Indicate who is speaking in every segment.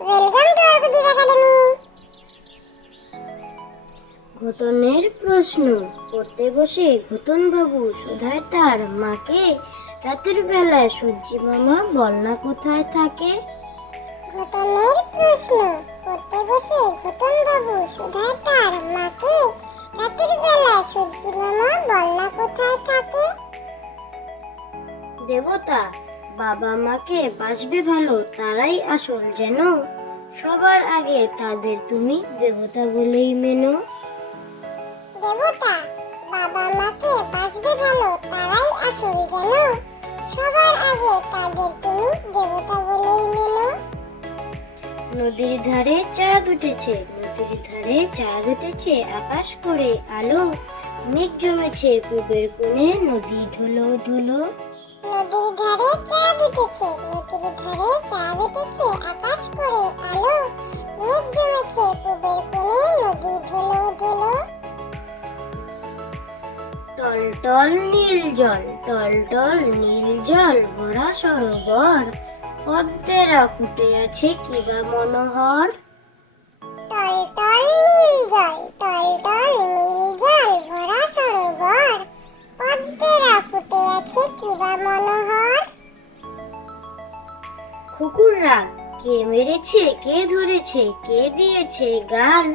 Speaker 1: Welcome to academy
Speaker 2: ঘটনের প্রশ্ন। পড়তে বসে ঘটন বাবু সুধায় তার মাকে রাতের বেলায় সূর্যি মামা বলনা কোথায় থাকে?
Speaker 1: ঘটনের প্রশ্ন। পড়তে বসে ঘটন বাবু সুধায় তার মাকে রাতের বেলা সূর্যি মামা বলনা কোথায় থাকে?
Speaker 2: দেবতা বাবা মাকে বাসবে ভালো তারাই আসল যেন। সবার আগে তাদের তুমি দেবতা বলেই মেনো।
Speaker 1: দেবতা বাবা মাকে বাসবে ভালো তারাই আসল যেন। সবার আগে তাদের তুমি দেবতা বলেই মেনো।
Speaker 2: নদীর ধারে চাঁদ উঠেছে নদীর ধারে চাঁদ উঠেছে আকাশ করে আলো। মেঘ জমেছে পূবের কোণে নদী ঢোলো ঢোলো
Speaker 1: নদীর ধারে চাঁদ উঠেছে নদীর ধারে চাঁদ উঠেছে আকাশ করে আলো মেঘ জমেছে পূবের কোণে নদী ঢোলো ঢোলো
Speaker 2: টল টল নীল জল টল টল নীল জল ভরা সরোবর। পদ্মেরা ফুটে আছে কিবা মনোহর?
Speaker 1: টল টল আছে মনোহর।
Speaker 2: রাগ কে মেরেছে কে ধরেছে কে দিয়েছে গাল?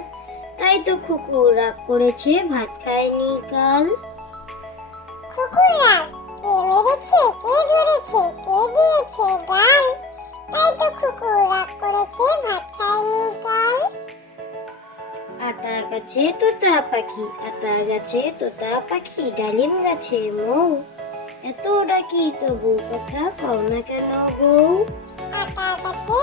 Speaker 2: তাই তো কুকুর রাগ করেছে ভাত খায়নি কাল
Speaker 1: কুকুর রাগ কে মেরেছে কে ধরেছে কে দিয়েছে গাল? তাই তো কুকুর রাগ করেছে ভাত খায়নি কাল
Speaker 2: আতা গাছে তোতা পাখি আতা গাছে তোতা পাখি ডালিম গাছে মৌ। এত কি তবু কথা কও না কেন বউ
Speaker 1: আটা গাছে